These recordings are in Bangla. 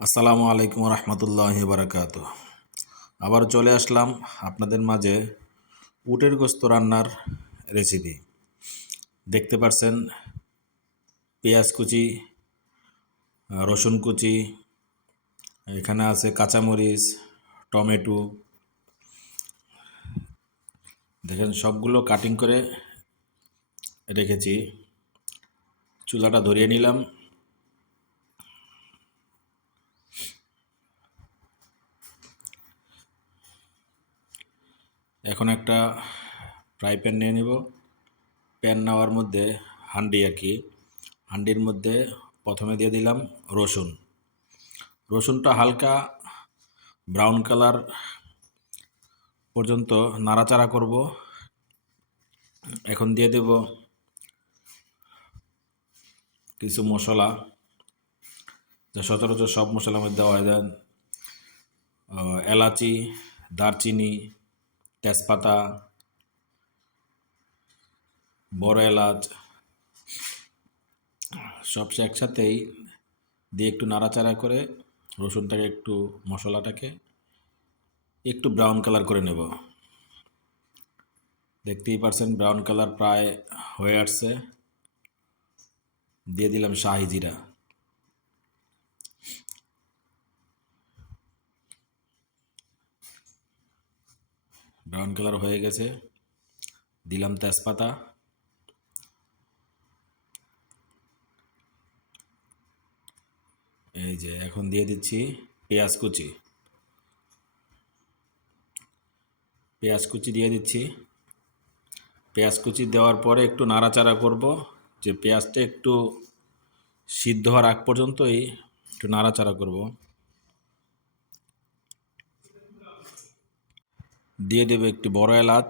আসসালামু আলাইকুম রহমতুল্লাহি বারাকাতু। আবার চলে আসলাম আপনাদের মাঝে উটের গোস্ত রান্নার রেসিপি। দেখতে পাচ্ছেন পেঁয়াজ কুচি, রসুন কুচি, এখানে আছে কাঁচামরিচ, টমেটো। দেখেন সবগুলো কাটিং করে রেখেছি। চুলাটা ধরিয়ে নিলাম। এখন একটা ফ্রাই প্যান নিয়ে নিব। প্যান নেওয়ার মধ্যে হাঁডি আর কি, হাঁডির মধ্যে প্রথমে দিয়ে দিলাম রসুন। রসুনটা হালকা ব্রাউন কালার পর্যন্ত নাড়াচাড়া করব। এখন দিয়ে দেব কিছু মশলা, যা সচরাচর সব মশলার মধ্যে দেওয়া হয়। দেন এলাচি, দারচিনি, তেজপাতা, বড় এলাচ, সব একসাথেই দিয়ে একটু নাড়াচাড়া করে রসুনটাকে মশলাটাকে একটু ব্রাউন কালার করে নেব। দেখতেই পারছেন ব্রাউন কালার প্রায় হয়ে আসছে। দিয়ে দিলাম শাহি জিরা। ব্রাউন কালার হয়ে গেছে, দিলাম তেজপাতা। এই যে এখন দিয়ে দিচ্ছি পেঁয়াজ কুচি। পেঁয়াজ কুচি দিয়ে দিচ্ছি। পেঁয়াজ কুচি দেওয়ার পরে একটু নাড়াচাড়া করব, যে পেঁয়াজটা একটু সিদ্ধ হওয়ার আগ পর্যন্তই একটু নাড়াচাড়া করব। দিয়ে দেবে একটি বড় এলাচ।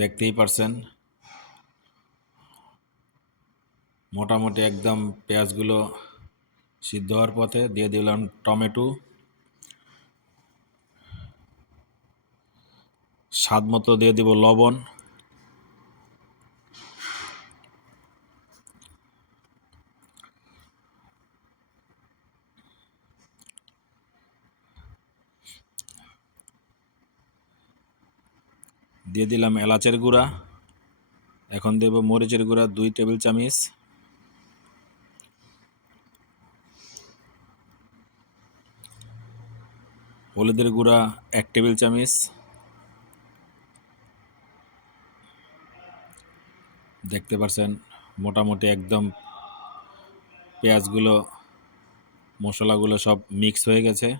দেখতেই পারছেন মোটামুটি একদম পেঁয়াজগুলো সিদ্ধ হওয়ার পথে। দিয়ে দিলাম টমেটো, স্বাদ মতো দিয়ে দেব লবণ। দিয়ে দিলাম এলাচের গুঁড়া। এখন দেব মরিচের গুঁড়া 2 টেবিল চামচ। হলুদের গুঁড়া 1 টেবিল চামচ। দেখতে পাচ্ছেন মোটামুটি একদম পেঁয়াজগুলো মশলাগুলো সব মিক্স হয়ে গেছে।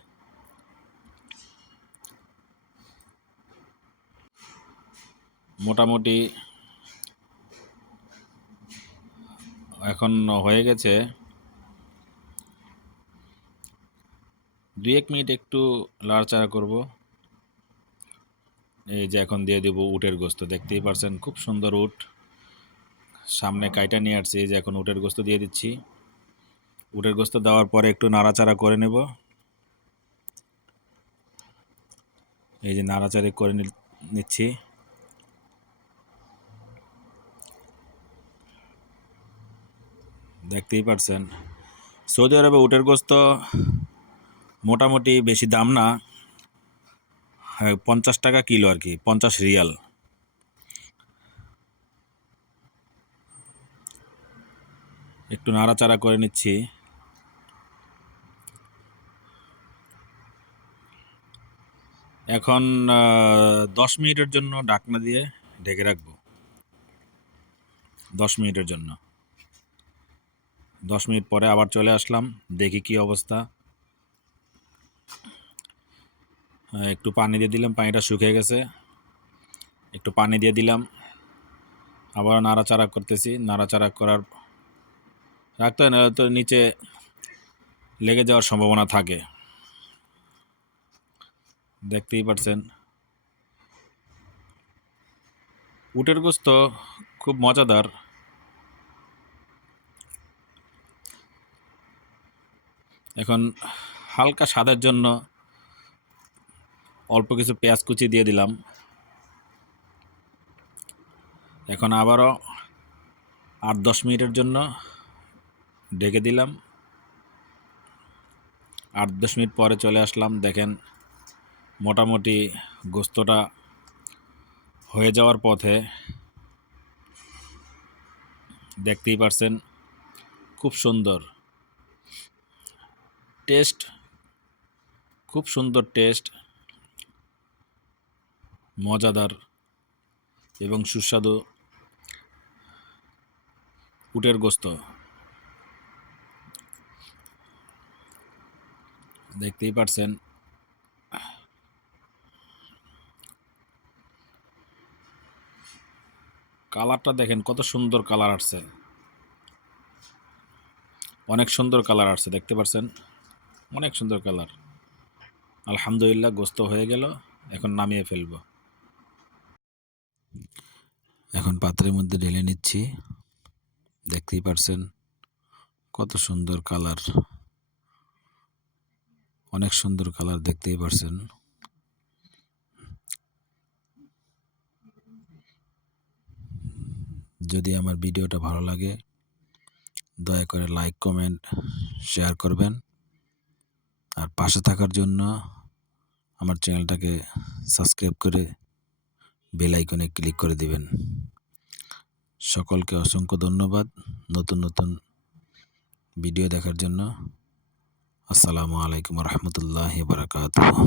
মোটামুটি এখন হয়ে গেছে। 2-1 মিনিট একটু লাড়াচাড়া করব। এই যে এখন দিয়ে দেব উটের গোস্ত। দেখতেই পারছেন খুব সুন্দর উট, সামনে কাইটা নিয়ে আসছি। এই যে এখন উটের গোস্ত দিয়ে দিচ্ছি। উটের গোস্ত দেওয়ার পরে একটু নাড়াচাড়া করে নেব। এই যে নাড়াচাড়ি করে নিচ্ছি। দেখতেই পারছেন সৌদি আরবে উটের গোস্ত মোটামুটি বেশি দাম না, 50 টাকা কিলো আর কি, 50 রিয়াল। একটু নাড়াচাড়া করে নিচ্ছি। এখন 10 মিনিটের জন্য ঢাকনা দিয়ে ঢেকে রাখবো। 10 মিনিটের জন্য। 10 মিনিট পরে আবার চলে আসলাম, দেখি কি অবস্থা। একটু পানি দিয়ে দিলাম, পানিটা শুকিয়ে গেছে। একটু পানি দিয়ে দিলাম, আবার নাড়াচাড়া করতেছি। নাড়াচাড়া করার রাখতে হয়, না তো নিচে লেগে যাওয়ার সম্ভাবনা থাকে। দেখতেই পাচ্ছেন উটের গোস্ত খুব মজাদার। এখন হালকা স্বাদের জন্য অল্প কিছু পেঁয়াজ কুচি দিয়ে দিলাম। এখন আবারও 8-10 মিনিটের জন্য ঢেকে দিলাম। 8-10 মিনিট পরে চলে আসলাম। দেখেন মোটামুটি গোস্তটা হয়ে যাওয়ার পথে, দেখতেই পারছেন খুব সুন্দর টেস্ট, খুব সুন্দর টেস্ট, মজাদার এবং সুস্বাদু উটের গোস্ত। দেখতেই পারছেন কালারটা দেখেন কত সুন্দর কালার আসছে, অনেক সুন্দর কালার আসছে, দেখতে পারছেন অনেক সুন্দর কালার। আলহামদুলিল্লাহ, গোস্ত হয়ে গেল, এখন নামিয়ে ফেলব। এখন পাত্রের মধ্যে ঢেলে নিচ্ছি। দেখতেই পারছেন কত সুন্দর কালার, অনেক সুন্দর কালার, দেখতেই পারছেন। যদি আমার ভিডিওটা ভালো লাগে দয়া করে লাইক, কমেন্ট, শেয়ার করবেন। আর পাশে থাকার জন্য আমার চ্যানেলটাকে সাবস্ক্রাইব করে বেল আইকনে ক্লিক করে দিবেন। সকলকে অসংখ্য ধন্যবাদ নতুন নতুন ভিডিও দেখার জন্য। আসসালামু আলাইকুম রহমতুল্লাহি বারাকাতুহু।